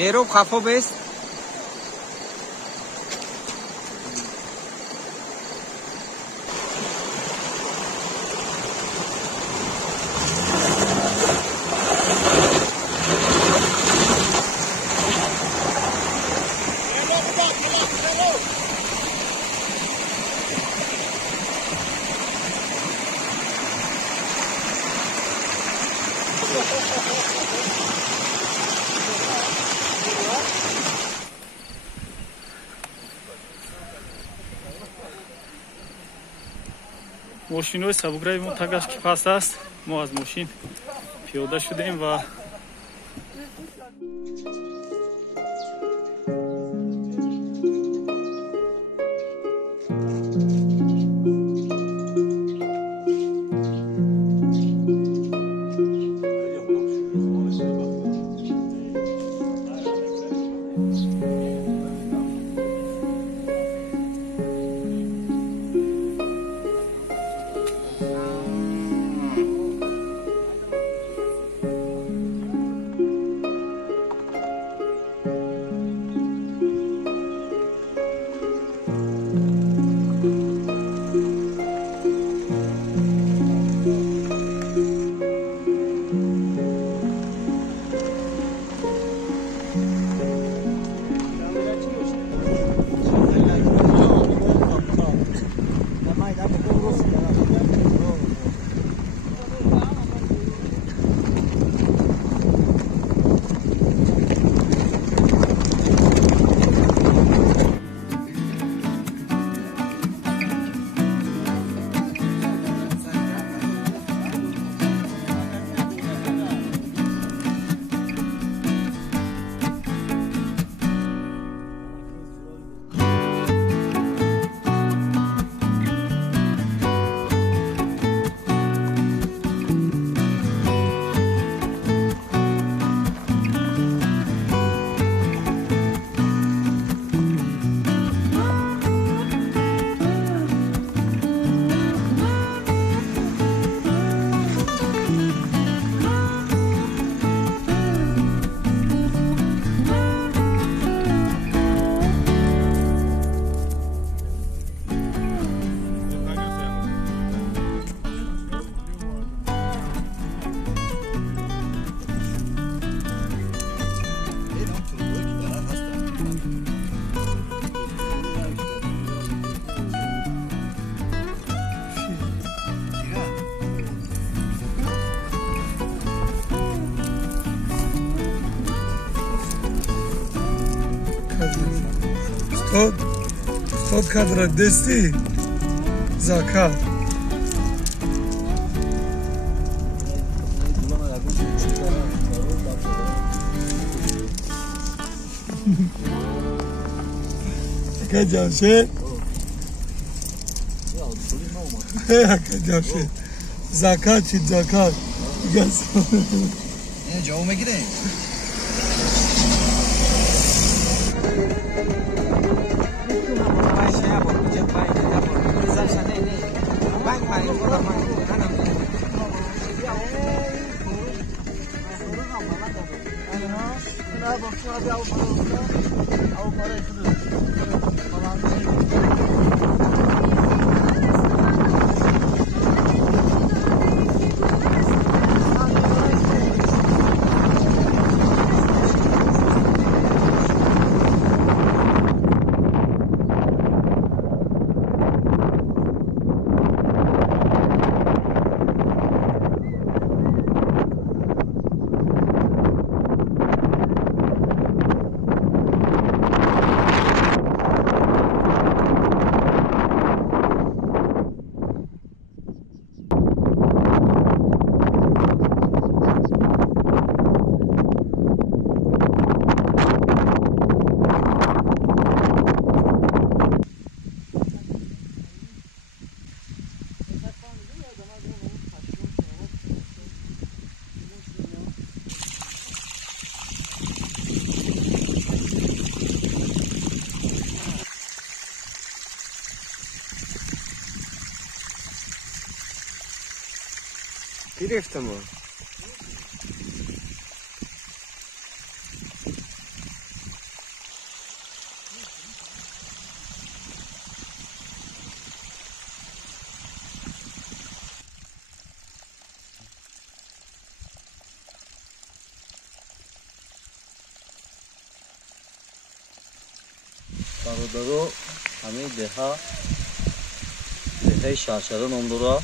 Vero kafa bez. ماشین‌های سبک‌روی ما تگش که پس است. ما از ماشین پیاده شدیم و Stod kadra desti zakat. Kajavşe. Kajavşe. Zakat çit zakat. Gaz. Ne cevabıma gideyim. گرفتم برادرو همه دهه شرشره نام داره.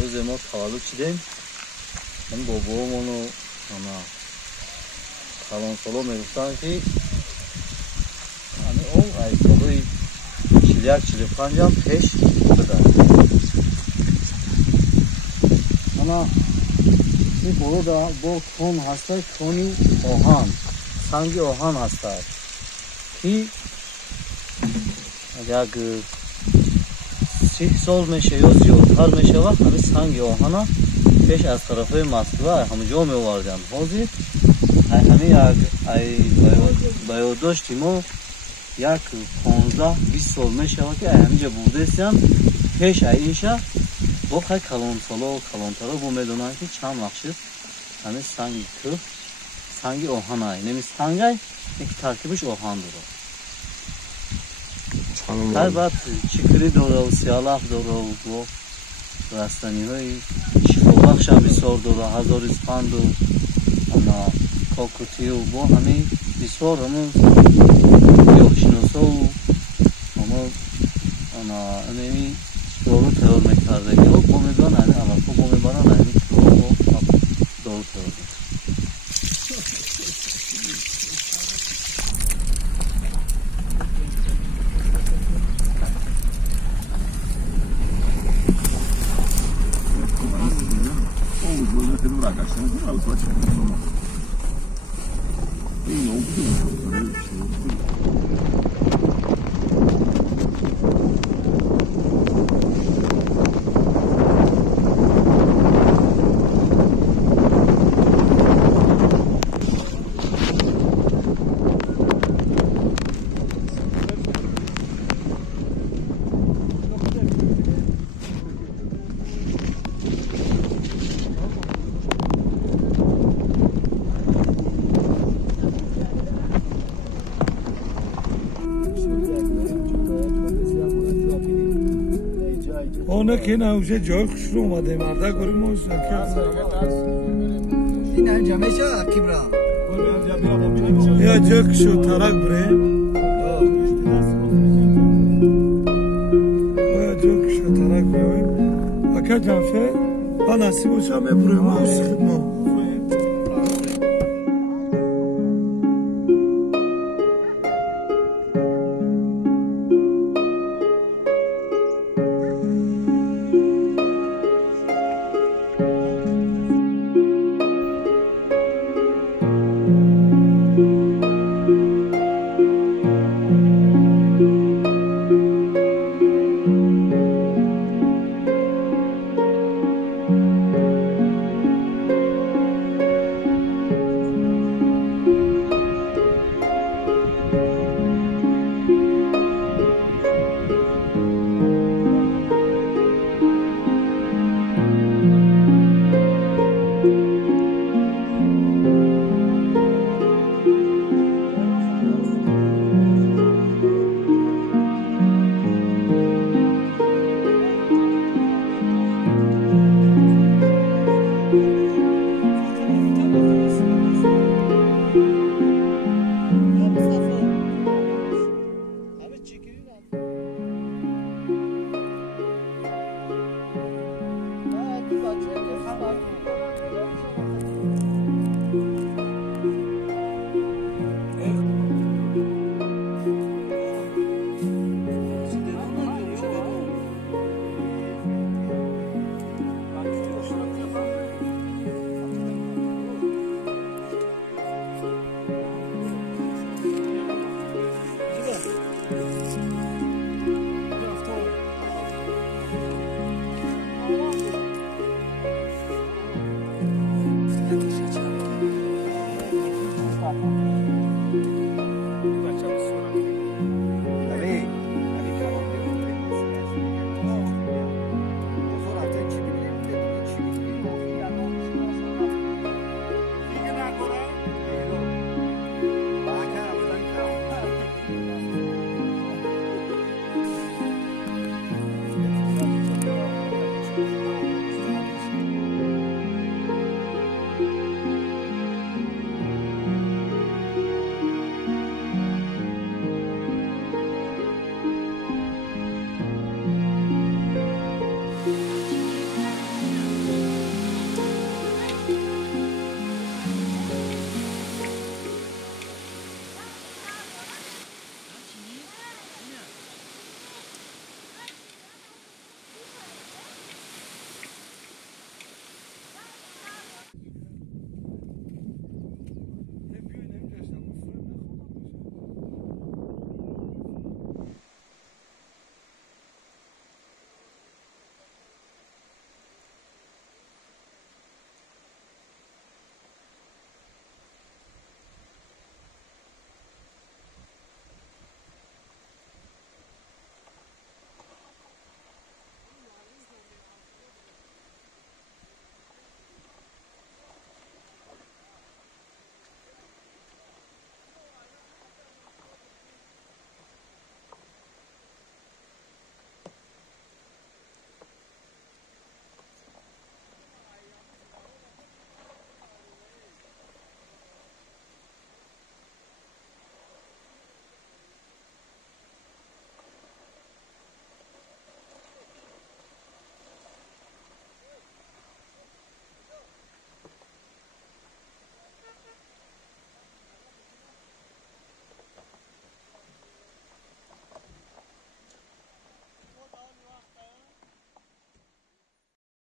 روز ما تولد شدیم. من بابامونو انا کلان سالا میگفتن که همه اون از سالای 41-45 هم پیش بده. انا این برودا با کون هسته، کونی آهن، سنگ آهن هسته که اگر 30 سال میشه یا زیادتر میشه و همه سنگ آهن پیش از طرف مسکو همه جا میوردن. حاضر همه باید داشتیم و یک 15-20 سال میشه که همینجا بوده استیم پیش اینشا با خیلی کلان سالا و کلانترا با میدونن که چند وقت همه سنگ که سنگ آهن های نمی سنگ های یک ترکیبش آهن داره. هر بعد چکری داره و سیالف داره و رستنی های شفا بخش هم بسیار داره. هزار اسپند و کاکوتی و با همه بسیار همه یاکشناسا و همه اینمی دارو تیار میکرده که با میدان همه علاقه با میبرن همه دارو تیار میکرده. آنه که نوشه جای خوش رو اومده مرده گوری موشن این اینجا میشه کیبرا یا جای کشو ترک بریم یا جای کشو ترک بریم اکا جانفه با نصیب باشم بریم موش خدمه